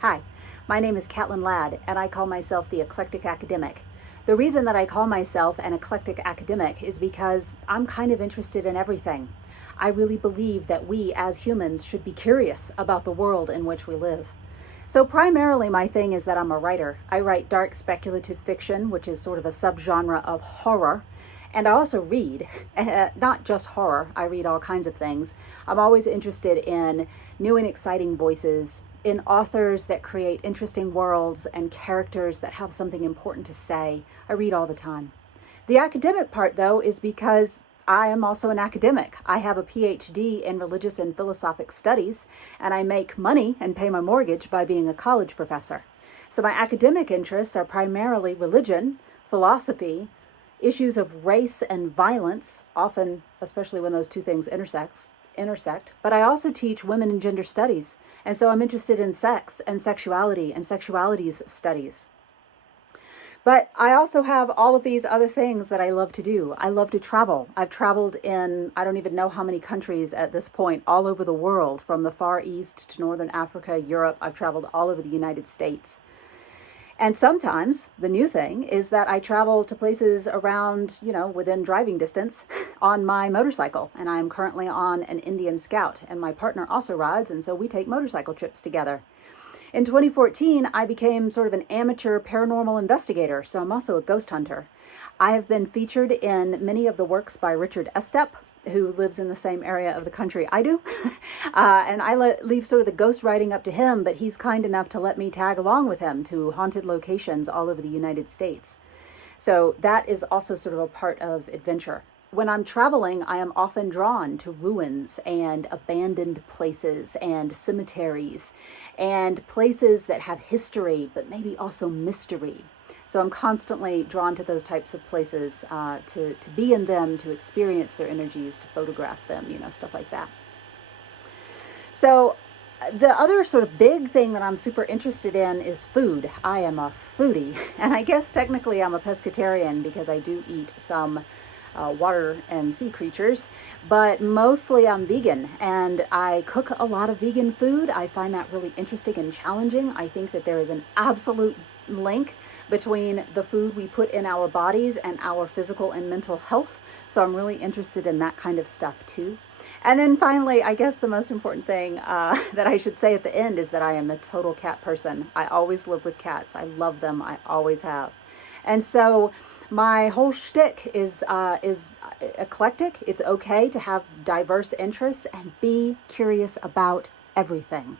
Hi, my name is Catlyn Ladd, and I call myself the Eclectic Academic. The reason that I call myself an eclectic academic is because I'm kind of interested in everything. I really believe that we as humans should be curious about the world in which we live. So primarily my thing is that I'm a writer. I write dark speculative fiction, which is sort of a subgenre of horror. And I also read, not just horror, I read all kinds of things. I'm always interested in new and exciting voices, in authors that create interesting worlds and characters that have something important to say. I read all the time. The academic part, though, is because I am also an academic. I have a PhD in religious and philosophic studies, and I make money and pay my mortgage by being a college professor. So my academic interests are primarily religion, philosophy, issues of race and violence, often, especially when those two things intersect. But I also teach women and gender studies. And so I'm interested in sex and sexualities studies. But I also have all of these other things that I love to do. I love to travel. I've traveled in, I don't even know how many countries at this point, all over the world, from the Far East to Northern Africa, Europe. I've traveled all over the United States. And sometimes the new thing is that I travel to places around, within driving distance on my motorcycle. And I'm currently on an Indian Scout, and my partner also rides, and so we take motorcycle trips together. In 2014, I became sort of an amateur paranormal investigator, so I'm also a ghost hunter. I have been featured in many of the works by Richard Estep, who lives in the same area of the country I do. And I leave sort of the ghost writing up to him, but he's kind enough to let me tag along with him to haunted locations all over the United States. So that is also sort of a part of adventure. When I'm traveling, I am often drawn to ruins and abandoned places and cemeteries and places that have history, but maybe also mystery. So I'm constantly drawn to those types of places, to be in them, to experience their energies, to photograph them, stuff like that. So the other sort of big thing that I'm super interested in is food. I am a foodie, and I guess technically I'm a pescatarian because I do eat some water and sea creatures, but mostly I'm vegan, and I cook a lot of vegan food. I find that really interesting and challenging. I think that there is an absolute link between the food we put in our bodies and our physical and mental health. So I'm really interested in that kind of stuff too. And then finally, I guess the most important thing that I should say at the end is that I am a total cat person. I always live with cats. I love them. I always have. And so my whole shtick is eclectic. It's okay to have diverse interests and be curious about everything.